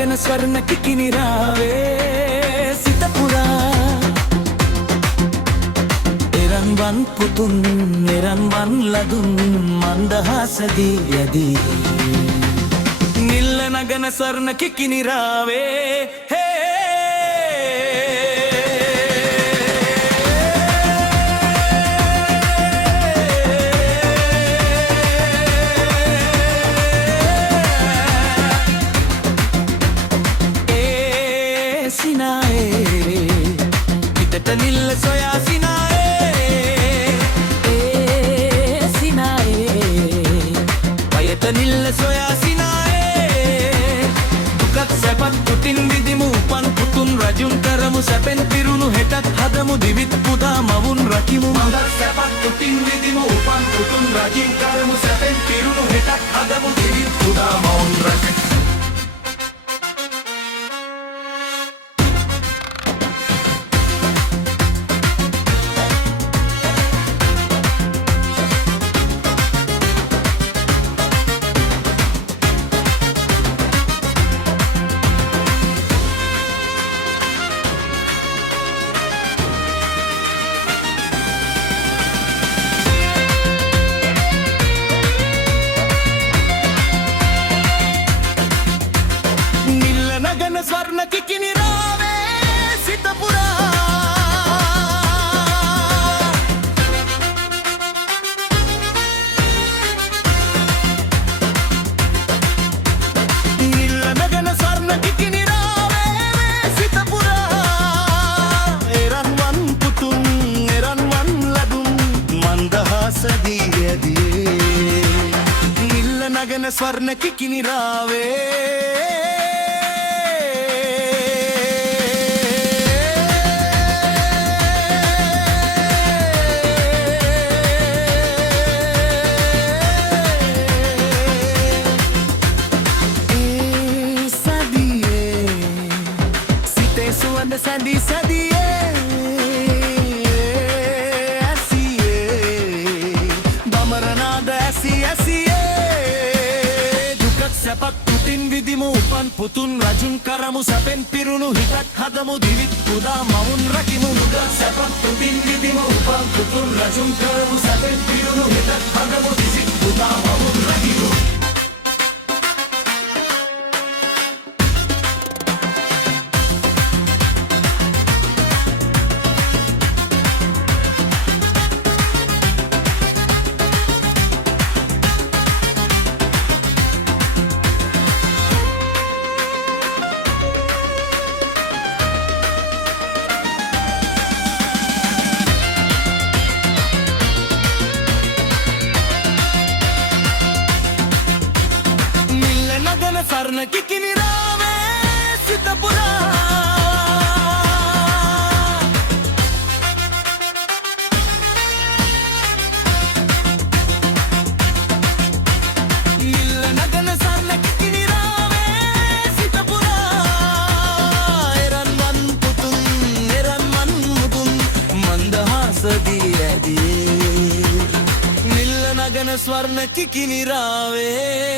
නගන ස්වර්ණ කිකිනිරාවේ සිත පුරා එරන්වන් පුතුන් එරන්වන් ලදුන් මන්දහාසදී යදී නිල්ල නගන ස්වර්ණ කිකිනිරාවේ නිල්ල සොයා සිනායේ සිනායේ පයට නිල්ල සොයා සිනායේ දුකත් සැපත් තුටින් විදිමු උපන් පුතුන් රජුන් කරමු සැපෙන් පිරුණු හෙටත් හදමු දිවිත් පුදා මවුන් රකිමු මඟත් සැපත් තුටින් විදිමු උපන් පුතුන් රජුන් කරමු සැපෙන් පිරුණු හෙටත් හදමු දිවිත් පුදා මවුන් රකිමු ස්වර්ණ කිකිනිරාවේ සිත පුරා නිල්ල නගන ස්වර්ණ කිකිනිරාවේ සිත පුරා එරන්වන් පුතුන් එරන්වන් ලදුන් මන්දහාසදී යදී නිල්ල නගන ස්වර්ණ කිකිනිරාවේ සැඳී සැදියේ ඇසියේ දමරනාද ඇසි ඇසියේ දුකත් සැපත් තුටින් විදිමු උපන් පුතුන් රජුන් කරමු සැපෙන් පිරුණු හිතක් හදමු දිවිත් පුදා මවුන් රකිමු දුකත් සැපත් තුටින් විදිමු උපන් පුතුන් රජුන් කරමු සැපෙන් පිරුණු හිතක් හදමු දිවිත් පුදා මවුන් රකිමු ස්වර්ණ කිකිනිරාවේ සිත පුරා නිල්ල නගන ස්වර්ණ කිකිනිරාවේ සිත පුරා එරන්වන් පුතුන් එරන්වන් මුදුන් මන්දහාසදී යදී නිල්ල නගන ස්වර්ණ කිකිනිරාවේ